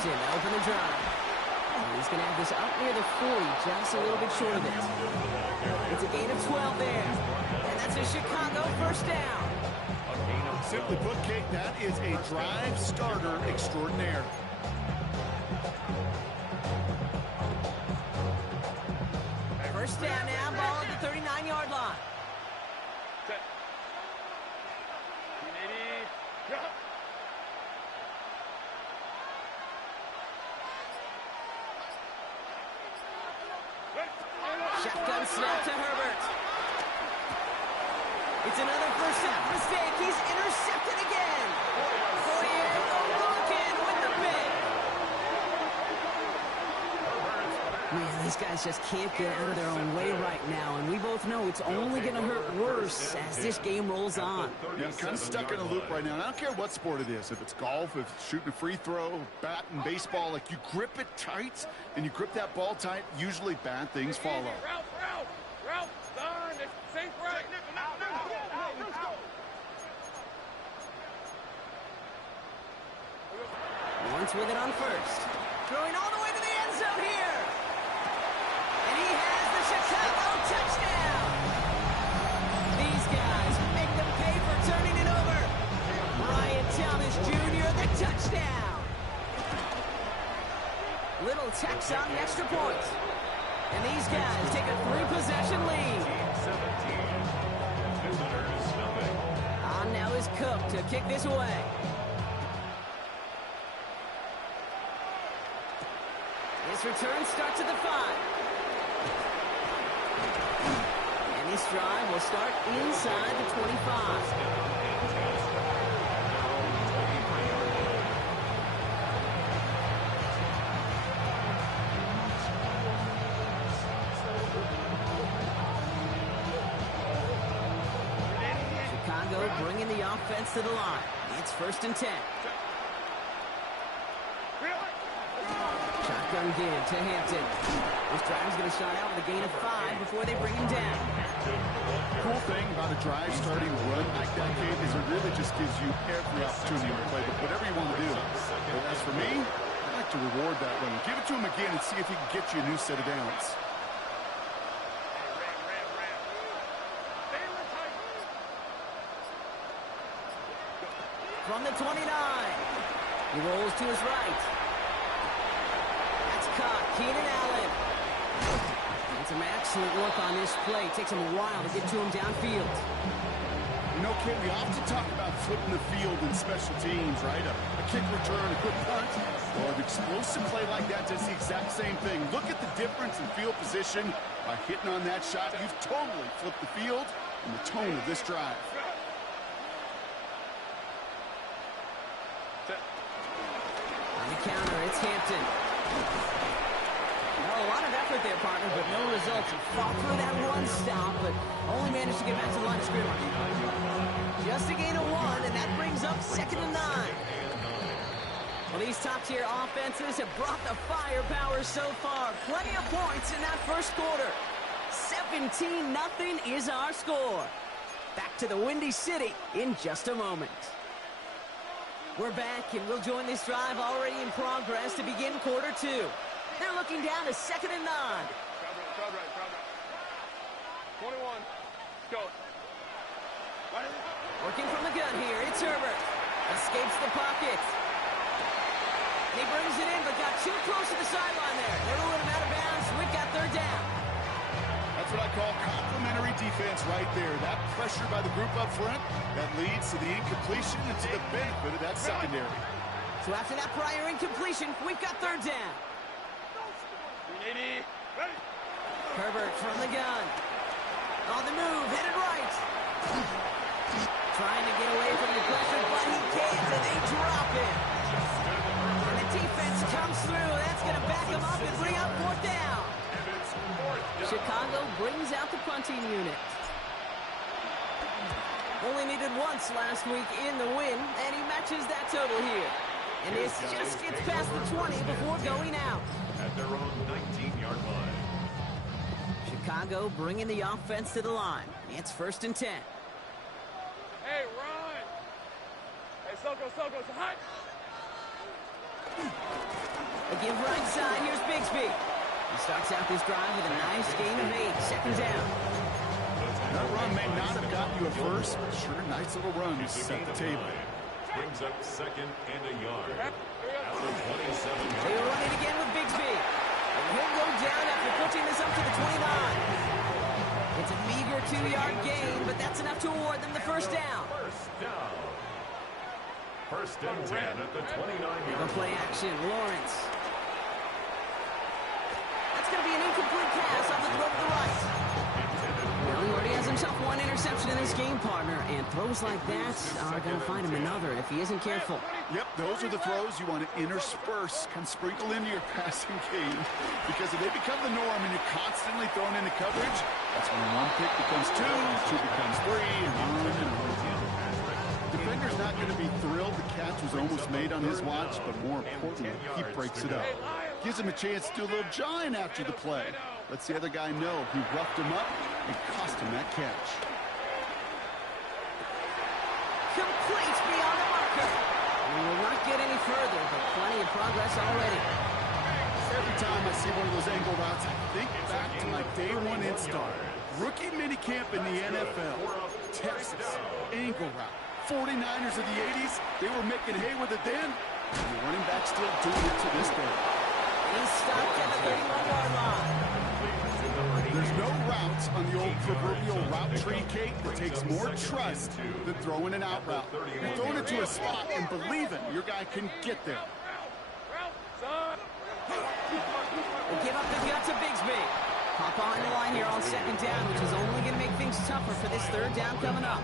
Hampton to open the drive. And he's going to have this up near the 40, just a little bit short of it. It's a gain of 12 there. And that's a Chicago first down. Simply put, Kate, that is a drive starter extraordinaire. First down now, ball at the 39-yard line. Shotgun snap to Herbert. It's another first down mistake. He's intercepted again. 48, O'Rourke with the pick. Man, these guys just can't get out of their own way right now, and we both know it's only going to hurt worse as this game rolls on. Yeah, I'm kind of stuck in a loop right now, and I don't care what sport it is. If it's golf, if it's shooting a free throw, bat and baseball, like you grip it tight, and you grip that ball tight, usually bad things follow. Route, done, safe right. Once with it on first. Throwing all the way to the end zone here. And he has the Chicago touchdown. These guys make them pay for turning it over. Brian Thomas Jr., the touchdown. Little tax on the extra point. And these guys take a 3-possession lead. On now is Cook to kick this away. This return starts at the 5. And this drive will start inside the 25. Chicago bringing the offense to the line. It's 1st and 10. Shotgun give to Hampton. This drive's going to start out with a gain of 5 before they bring him down. Cool thing about a drive starting run like that, Kate, is it really just gives you every opportunity to play whatever you want to do. But as for me, I like to reward that run. Give it to him again and see if he can get you a new set of downs. From the 29. He rolls to his right. That's caught. Keenan Allen. And some excellent work on this play. Takes him a while to get to him downfield. You know, Kate, we often talk about flipping the field in special teams, right? A kick return, a good punt. Well, an explosive play like that does the exact same thing. Look at the difference in field position. By hitting on that shot, you've totally flipped the field and the tone of this drive. On the counter, it's Hampton. Well, a lot of effort there, partner, but no results. He fought through that one stop, but only managed to get back to the line of scrimmage. Just a gain of 1, and that brings up 2nd and 9. Well, these top-tier offenses have brought the firepower so far. Plenty of points in that first quarter. 17-0 is our score. Back to the Windy City in just a moment. We're back, and we'll join this drive already in progress to begin quarter 2. They're looking down to 2nd and 9. 21, go. Working from the gun here, it's Herbert. Escapes the pocket. He brings it in, but got too close to the sideline there. They ruled him out of bounds. We've got 3rd down. That's what I call complimentary defense right there. That pressure by the group up front, that leads to the incompletion and to the benefit of that secondary. So after that prior incompletion, we've got 3rd down. Herbert from the gun. On the move, headed right. Trying to get away from the pressure, but he can't, and they drop it. And the defense comes through. That's going to back him up and bring up 4th down. Chicago brings out the punting unit. Only needed once last week in the win, and he matches that total here. And this just gets past the 20 before going out. At their own 19-yard line. Chicago bringing the offense to the line. It's 1st and 10. Hey, run! Hey, Soko, hot! A give right side. Here's Bigsby. He starts out this drive with a nice gain of 8. Second down. That run may not have gotten you at first, but sure, nice little run to set the table. Brings up 2nd and a yard. At the 27. They run it again with Bigsby. And he'll go down after pushing this up to the 29. It's a meager 2-yard gain, but that's enough to award them the first down. First down. First and 10 at the 29-yard line. Play action, Lawrence. That's going to be an incomplete pass on the throw to the right. Well, he already has himself one interception in this game, partner, and throws like that are going to find him another if he isn't careful. Yep, those are the throws you want to intersperse, kind of sprinkle into your passing game, because if they become the norm and you're constantly thrown into coverage, that's when one pick becomes 2, 2 becomes 3, and on and on. Defender's not going to be thrilled the catch was almost made on his watch, but more importantly, he breaks it up. Gives him a chance to do a little giant after the play. Lets the other guy know he roughed him up and cost him that catch. Complete beyond the marker. We will not get any further, but plenty of progress already. Every time I see one of those angle routes, I think back to my day 1 install. Rookie minicamp in the NFL. Texas, angle route. 49ers of the 80s, they were making hay with it then. And the running back still doing it to this day. He's stopped at the 31-yard line. There's no routes on the old proverbial route tree, Kate, that takes more trust than throwing an out route. You're throwing it to a spot and believing your guy can get there. We'll give up the gut to Bigsby. Pop on the line here on 2nd down, which is only going to make things tougher for this 3rd down coming up.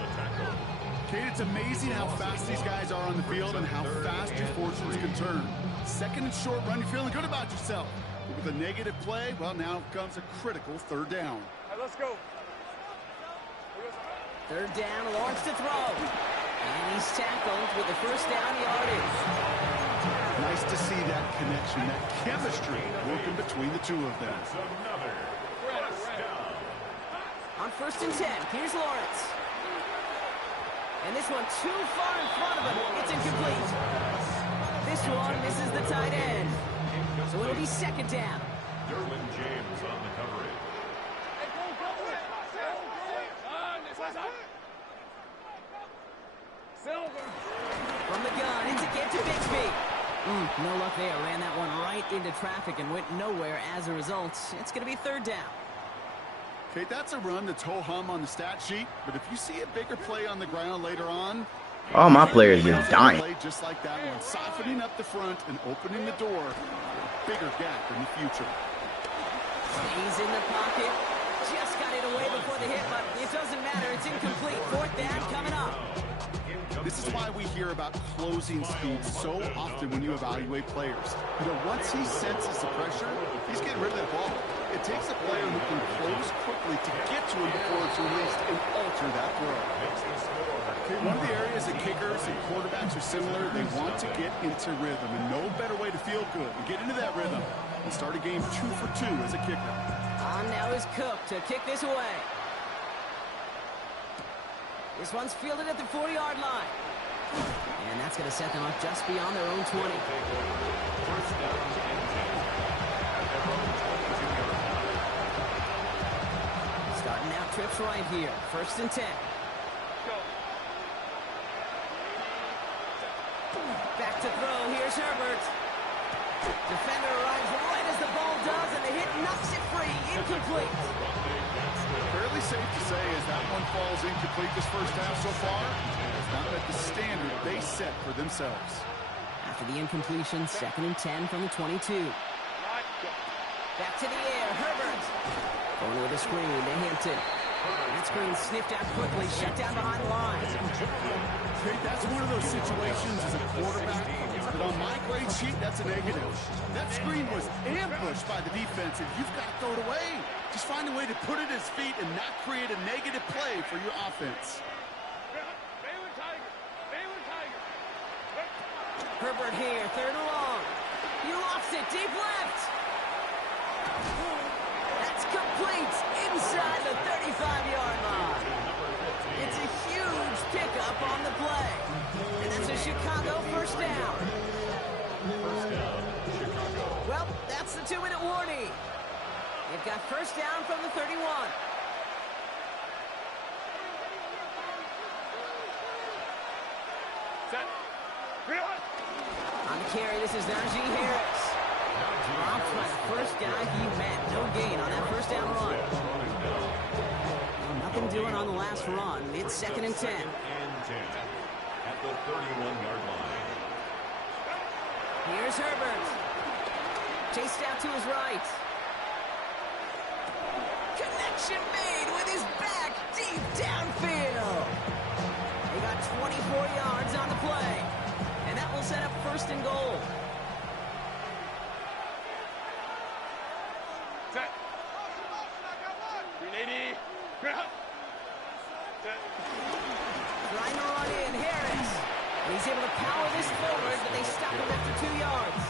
Kate, it's amazing how fast these guys are on the field and how fast your fortunes can turn. 2nd and short run, you're feeling good about yourself. But with a negative play, well, now comes a critical 3rd down. All right, let's go. 3rd down, Lawrence to throw. And he's tackled with the first down yardage. Nice to see that connection, that chemistry working between the two of them. On 1st and 10, here's Lawrence. And this one too far in front of him. It's incomplete. This one misses the tight end. So it'll be 2nd down. Derwin James on the coverage. From the gun, it's again to Bigsby. No luck there. Ran that one right into traffic and went nowhere as a result. It's going to be 3rd down. Okay, that's a run that's ho-hum on the stat sheet, but if you see a bigger play on the ground later on... All my players been dying. Just like that one, softening up the front and opening the door for a bigger gap in the future. Stays in the pocket. Just got it away before the hit, but it doesn't matter. It's incomplete. 4th down coming up. This is why we hear about closing speed so often when you evaluate players. You know, once he senses the pressure, he's getting rid of that ball. It takes a player who can close quickly to get to him before it's released and alter that throw. Okay, one of the areas that kickers and quarterbacks are similar, they want to get into rhythm, and no better way to feel good and get into that rhythm and start a game 2 for 2 as a kicker. On now is Cook to kick this away. This one's fielded at the 40-yard line. And that's going to set them up just beyond their own 20. Starting out trips right here. 1st and 10. Back to throw. Here's Herbert. Defender arrives right as the ball does, and the hit knocks it free. Incomplete. Fairly safe to say as that one falls incomplete this first half so far, it's not met the standard they set for themselves. After the incompletion, 2nd and 10 from the 22. Back to the air, Herbert. Going with a screen to Hampton. That screen sniffed out quickly, shut down behind the line. Okay, that's one of those situations as a quarterback that on my grade sheet, that's a negative. That screen was ambushed by the defense, and you've got to throw it away. Just find a way to put it at his feet and not create a negative play for your offense. Herbert here, 3rd and long. He lost it, deep left. That's complete inside the 35-yard line. It's a huge pickup on the play. And that's a Chicago 1st down. First down, Chicago. Well, that's the 2-minute warning. They've got first down from the 31. Set. Reload. On the carry, this is Najee Harris. Dropped by the first guy he met. No gain on that first down run. Well, nothing doing on the last run. It's 2nd and 10. At the 31-yard line. Here's Herbert. Chased out to his right. Connection made with his back deep downfield. They got 24 yards on the play. And that will set up 1st and goal. Set. 380. Set. Trying to run in, Harris. And he's able to power this forward, but they stop him after 2 yards.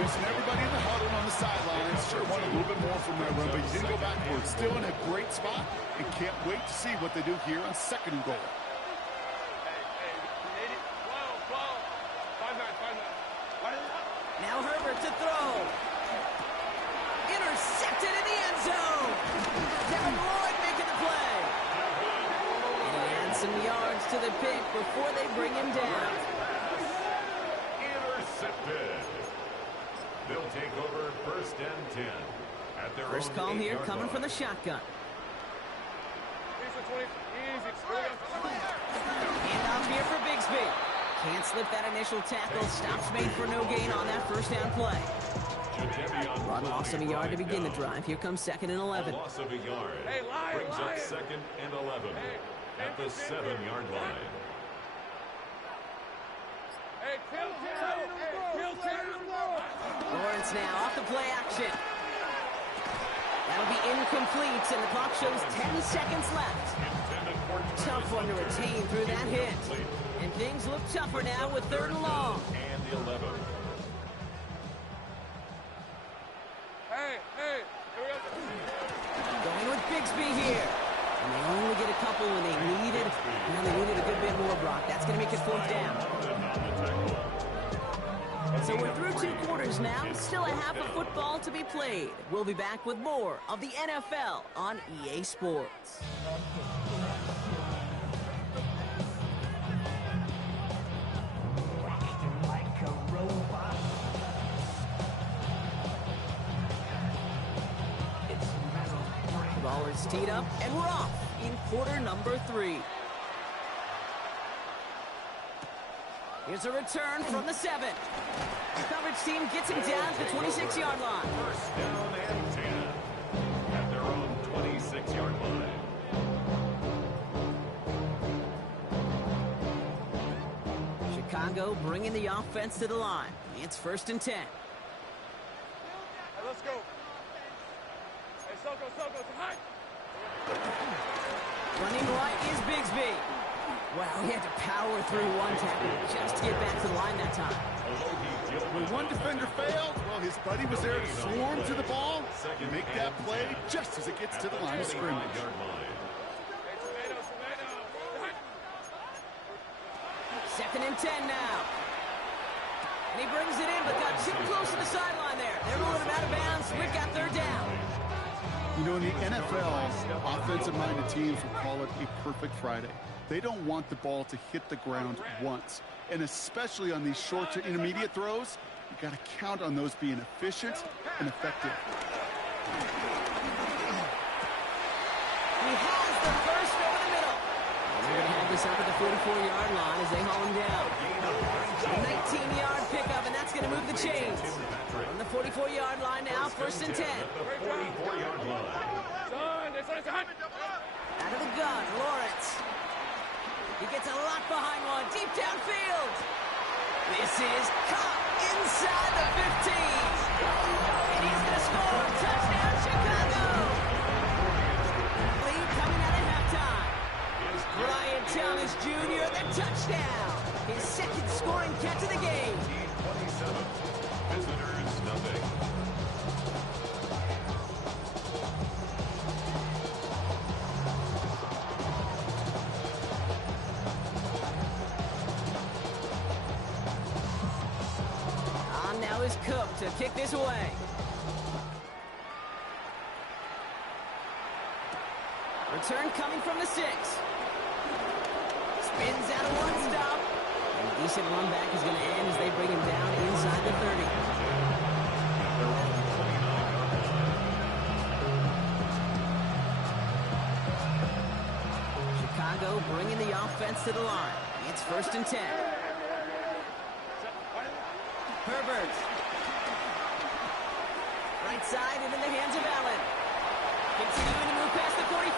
Listen, everybody in the huddle on the sidelines sure wanted a little bit more from that run, but you didn't go backwards. Still in a great spot, and can't wait to see what they do here on 2nd and goal. Now Herbert to throw. Intercepted in the end zone. Devin Lloyd making the play. And he adds some yards to the pick before they bring him down. Intercepted. They'll take over 1st and 10. At their First own call here 8-yard coming line. from the shotgun. Hand off here for Bigsby. Can't slip that initial tackle. Stops made for no gain on that first down play. Run loss of a yard to begin the drive. Here comes 2nd and 11. A loss of a yard. Hey, Lion, brings Lion. up 2nd and 11 at the 7-yard line. Hey, kill. Lawrence now off the play action. That'll be incomplete, and the clock shows 10 seconds left. Tough one to retain through that hit. And things look tougher now with 3rd and long. And 11. Hey, here we go. Going with Bigsby here. And they only get a couple when they needed. Now they needed a good bit more, Brock. That's going to make it 4th down. So we're through 2 quarters now. Still a half of football to be played. We'll be back with more of the NFL on EA Sports. Ball is teed up, and we're off in quarter number 3. Here's a return from the 7. The coverage team gets him down to the 26-yard line. 1st down and 10 at their own 26-yard line. Chicago bringing the offense to the line. It's 1st and 10. Hey, let's go. Hey, Soko, high. Running right is Bigsby. Wow, he had to power through one tackle just to get back to the line that time. When one defender failed, well, his buddy was there to swarm to the ball and make that play just as it gets to the line of scrimmage. Hey, tomato. 2nd and 10 now. And he brings it in, but got too close to the sideline there. They're moving him out of bounds. We've got 3rd down. You know, in the NFL, offensive-minded teams will call it a perfect Friday. They don't want the ball to hit the ground once. And especially on these short to intermediate throws, you got to count on those being efficient and effective. He has the first over the middle. And they're going to have this up at the 44-yard line as they haul him down. A 19-yard pickup, and that's going to move the chains. On the 44-yard line now, 1st and 10. 44-yard line. Out of the gun, Lawrence. He gets a lot behind one, deep downfield. This is caught inside the 15. And he's going to score. Touchdown, Chicago. Lead coming out at halftime. Brian Thomas Jr., the touchdown. His 2nd scoring catch of the game. 27. Visitors, nothing. Cook to kick this away. Return coming from the 6. Spins out of one stop. And a decent run back is going to end as they bring him down inside the 30. Chicago bringing the offense to the line. It's 1st and 10. Herbert. Right side and in the hands of Allen. Continuing to move past the 45.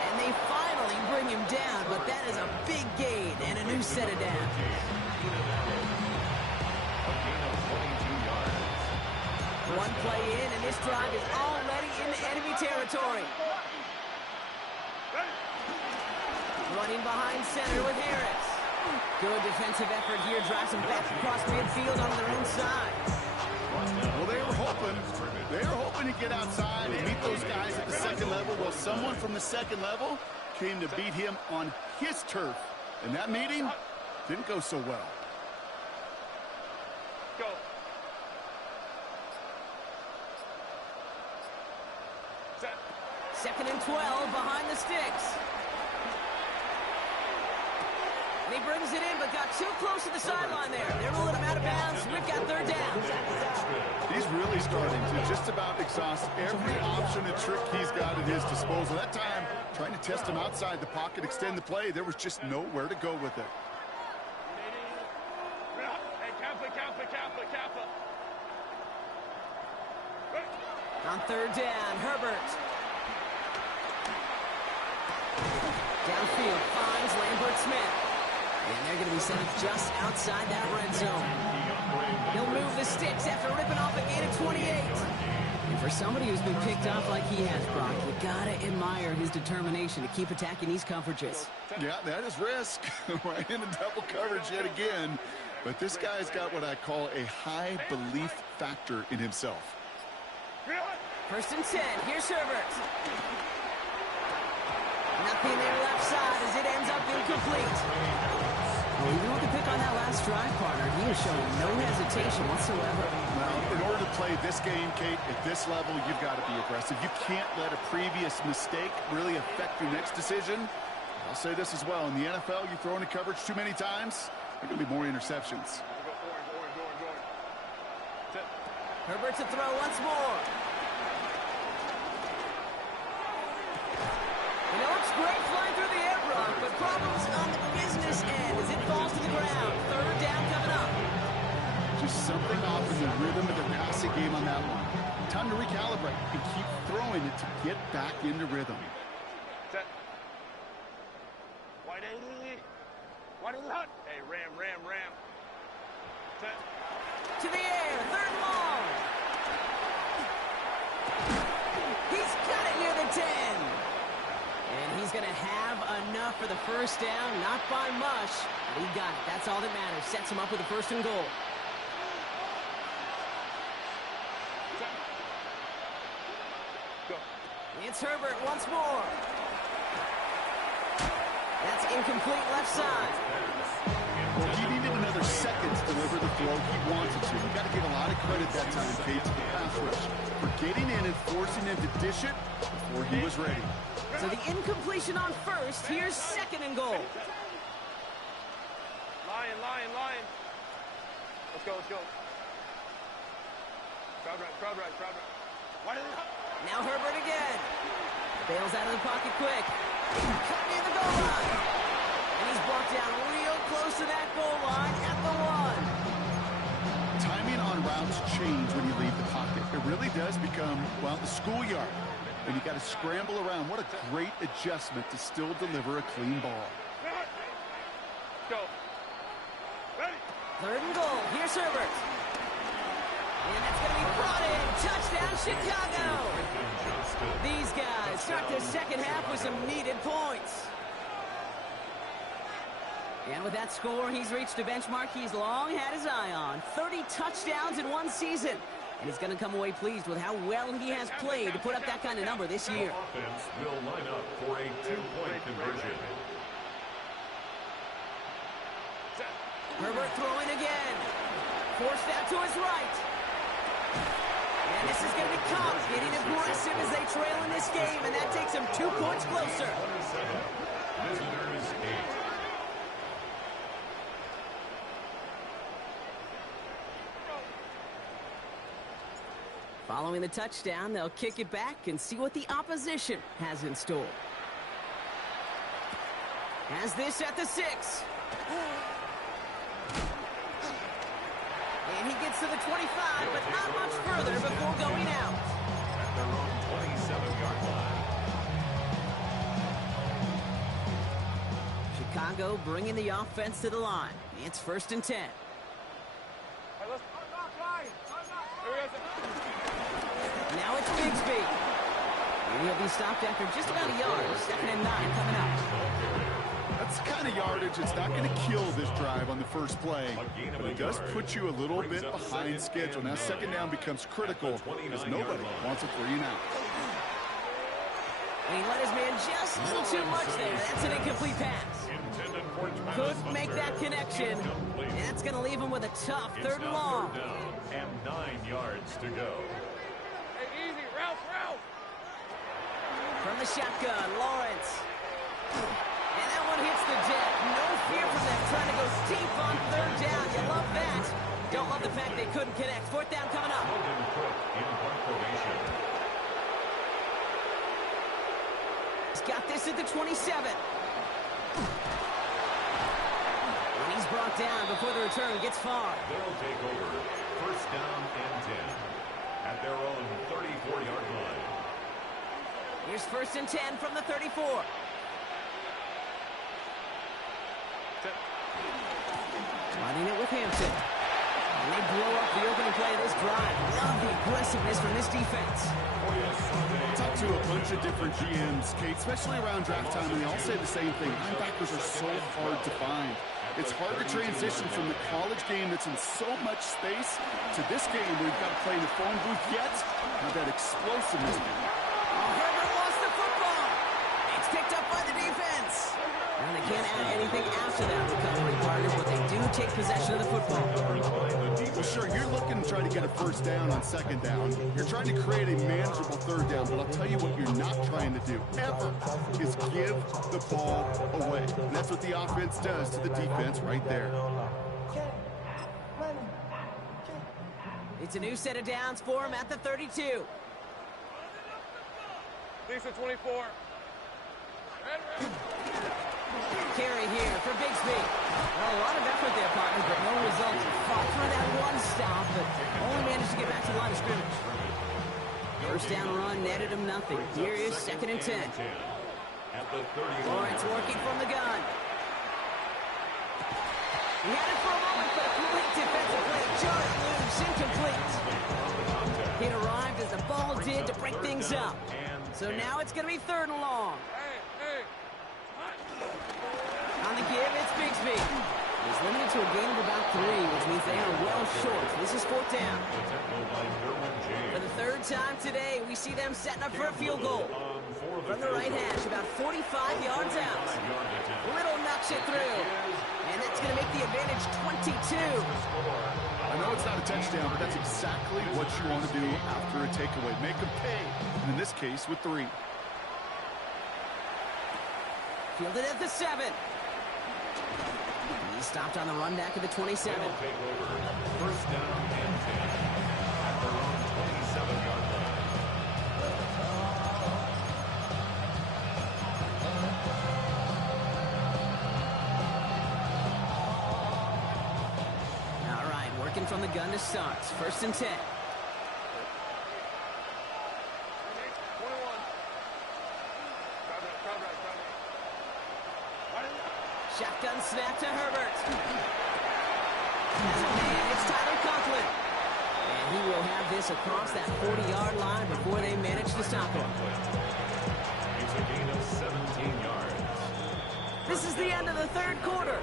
And they finally bring him down, but that is a big gain and a new set of downs. One play in, and this drive is already into enemy territory. Running behind center with Harris. Good defensive effort here, drives them back across midfield on their own side. Well, they were hoping to get outside and meet those guys at the second level. Well, someone from the second level came to beat him on his turf. And that meeting didn't go so well. Go. Set. 2nd and 12 behind the sticks. And he brings it in, but got too close to the sideline there. They're rolling him out of bounds. We've got 3rd down. He's really starting to just about exhaust every option and trick he's got at his disposal. That time, trying to test him outside the pocket, extend the play, there was just nowhere to go with it. Hey, Kappa. On 3rd down, Herbert. Downfield finds Lambert Smith. And they're going to be sent just outside that red zone. He'll move the sticks after ripping off a gain of 28. And for somebody who's been picked off like he has, Brock, you got to admire his determination to keep attacking these coverages. Yeah, that is risk. Right into double coverage yet again. But this guy's got what I call a high belief factor in himself. 1st and 10. Here's Herbert. Nothing there left side as it ends up incomplete. Well, even with the pick on that last drive, partner, he is showing no hesitation whatsoever. Well, in order to play this game, Kate, at this level, you've got to be aggressive. You can't let a previous mistake really affect your next decision. I'll say this as well. In the NFL, you throw into coverage too many times, there are going to be more interceptions. Herbert to throw once more. And it looks great flying through the air, Brock, but problems on the business end as it falls to the ground. 3rd down coming up. Just something off in the rhythm of the passing game on that one. Time to recalibrate and keep throwing it to get back into rhythm. Set. Wide 80. Hey, ram. Set. To the air, 3rd and long. He's got it near the 10. And he's going to have enough for the 1st down, not by much. But he got it. That's all that matters. Sets him up with a 1st and goal. Go. It's Herbert once more. That's incomplete left side. Well, he needed another second to deliver the throw he wanted to. You got to give a lot of credit that time, Kate, to the pass rush for getting in and forcing him to dish it before he was ready. So the incompletion on 1st. Here's 2nd and goal. Lion. Let's go. Crowd right. Wide 80. Now Herbert again. Bails out of the pocket quick. Cut near the goal line. And he's brought down real close to that goal line at the 1. Timing on routes change when you leave the pocket. It really does become, well, the schoolyard. And you got to scramble around. What a great adjustment to still deliver a clean ball. Go. Ready. 3rd and goal. Here's Herbert. And that's going to be brought in. Touchdown, Chicago. These guys start their 2nd half with some needed points. And with that score, he's reached a benchmark he's long had his eye on. 30 touchdowns in one season. And he's going to come away pleased with how well he has played to put up that kind of number this year. Offense will line up for a 2-point conversion. Herbert throwing again. Forced out to his right. And this is going to be Cobb getting aggressive as they trail in this game, and that takes them 2 points closer. 27. Visitors 8. Following the touchdown, they'll kick it back and see what the opposition has in store. Has this at the 6. And he gets to the 25, but not much further before going out. At their own 27-yard line. Chicago bringing the offense to the line. It's 1st and 10. Hey, let's line. Here he is. Now it's Bigsby. And he'll be stopped after just about a yard. 2nd and 9 coming up. That's the kind of yardage it's not going to kill this drive on the first play, but it does put you a little bit behind schedule. Now 2nd down becomes critical because nobody wants a 3 and out. And he let his man just a little too much there. That's an incomplete pass. Couldn't make that connection. And that's going to leave him with a tough 3rd and long. And 9 yards to go. Hey, easy, Ralph. From the shotgun, Lawrence. And that one hits the deck. No fear from them trying to go deep on 3rd down. You love that. Don't love the fact they couldn't connect. 4th down coming up. Logan Cook in punt formation. He's got this at the 27. And he's brought down before the return gets far. They'll take over 1st down and 10 at their own 34-yard line. Here's 1st and 10 from the 34. Running it with Hampton. And they blow up the opening play of this drive. Love the aggressiveness from this defense. Talk to a bunch of different GMs, Kate, especially around draft time, and they all say the same thing. Linebackers are so hard to find. It's hard to transition from the college game that's in so much space to this game where you've got to play in the phone booth yet with that explosiveness. Herbert lost the football. It's picked up by the defense. And they can't add anything after that recovery, partner, but they do take possession of the football. Well, sure, you're looking to try to get a 1st down on 2nd down. You're trying to create a manageable 3rd down, but I'll tell you what you're not trying to do, ever, is give the ball away. And that's what the offense does to the defense right there. It's a new set of downs for him at the 32. Lisa 24. Carry here for Bigsby. Well, a lot of effort there, partners, but no results. Fought for that one stop, but only managed to get back to the line of scrimmage. 1st down run netted him nothing. Here is 2nd and 10. At the 31. Lawrence working from the gun. He had it for a moment, but a complete defensive play. Jarred loose, incomplete. It arrived as the ball did to break things up. So now it's going to be 3rd and long. Hey. On the give, it's Bigsby. He's limited to a gain of about 3, which means they are well short. This is 4th down. For the 3rd time today, we see them setting up for a field goal. From the right hash, about 45 yards out. Little knocks it through. And that's going to make the advantage 22. I know it's not a touchdown, but that's exactly what you want to do after a takeaway. Make them pay, and in this case, with 3. Fielded at the 7. He stopped on the run back at the 27. They'll take over 1st down and 10 at their own 27-yard line. All right, working from the gun to start. 1st and 10. 21. Shotgun snap to Herbert. As a man, it's Tyler Conklin. And he will have this across that 40-yard line before they manage to stop him. It's a gain of 17 yards. This is the end of the 3rd quarter.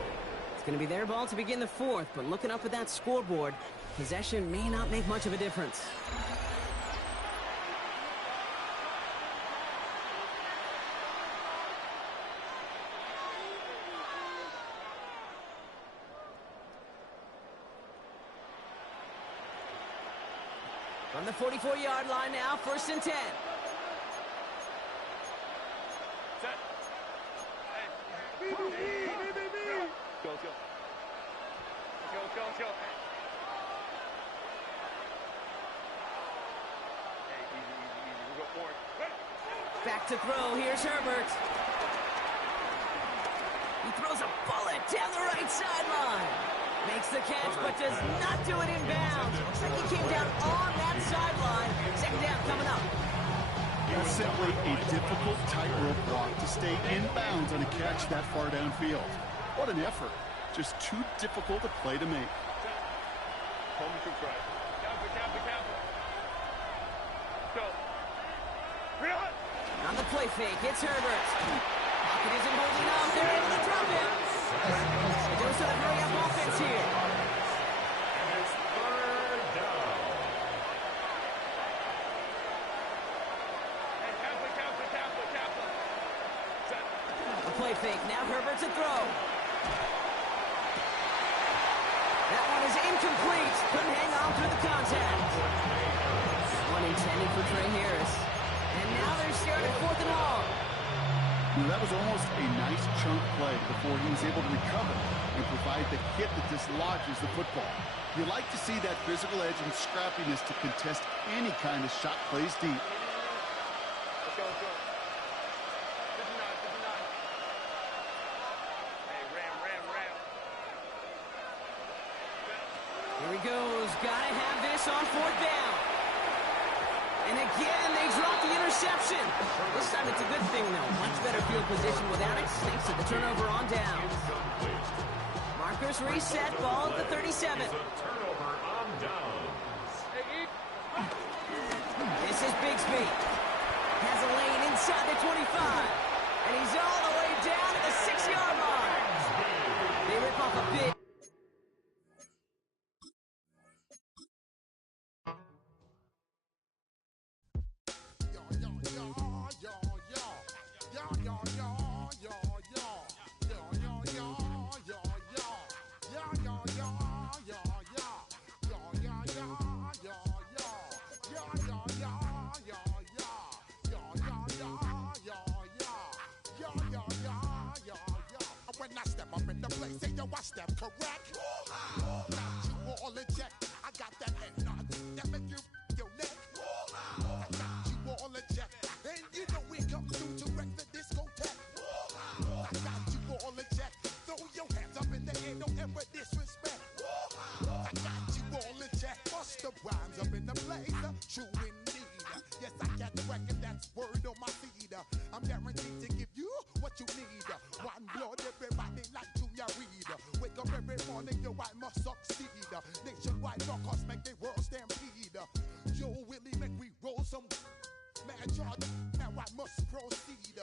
It's going to be their ball to begin the 4th, but looking up at that scoreboard, possession may not make much of a difference. From the 44-yard line now, 1st and 10. Set. Hey. Go. Go. Hey, easy. We'll go forward. Back to throw. Here's Herbert. He throws a bullet down the right sideline. Makes the catch, but does not do it in bounds. Looks like he came down on that sideline. 2nd down coming up. It's simply a difficult tightrope walk to stay in bounds on a catch that far downfield. What an effort. Just too difficult a play to make. Home to try. Capital. Go. Real hot. On the play fake, it's Herbert. Pocket isn't holding up. They're able to drop him. They do sort of hurry up offense here. And it's 3rd down. Hey, Capital. Set. A play fake, now Herbert to throw. That one is incomplete. Couldn't hang on through the contact. One intended for Trey Harris. And now they're staring at 4th and long. That was almost a nice chunk play before he was able to recover and provide the hit that dislodges the football. You like to see that physical edge and scrappiness to contest any kind of shot plays deep. Let's go. 59. Hey, ram. Here he goes. Gotta have this on 4th down. And again, they drop the interception. This time it's a good thing, though. Much better field position without it. Thanks to the turnover on downs. Markers reset. Ball at the 37. Turnover on downs. This is Bigsby. Has a lane inside the 25. And he's all the way down to the 6-yard line. They rip off a bit. I step correct. Got you all in check. I got that head nod that make you your neck. I got you all in check. And you know we come through to wreck the discotheque. I got you all in check. Throw your hands up in the air, don't ever disrespect. I got you all in check. Bust the rhymes up in the place. True indeed. Yes, I got the record, that's word on my feed. I'm guaranteed to give you what you need. One blood, everybody like Junior Reed. Wake up every morning, yo, I must succeed. Nationwide knockouts make the world stampede. Yo, Willie, make we roll some mad charge. Now I must proceed.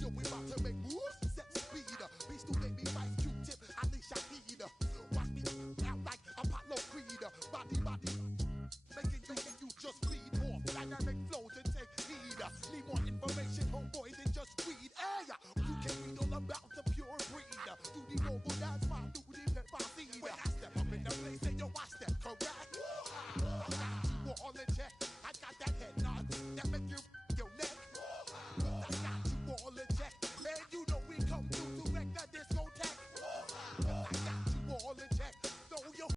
Yo, we about to make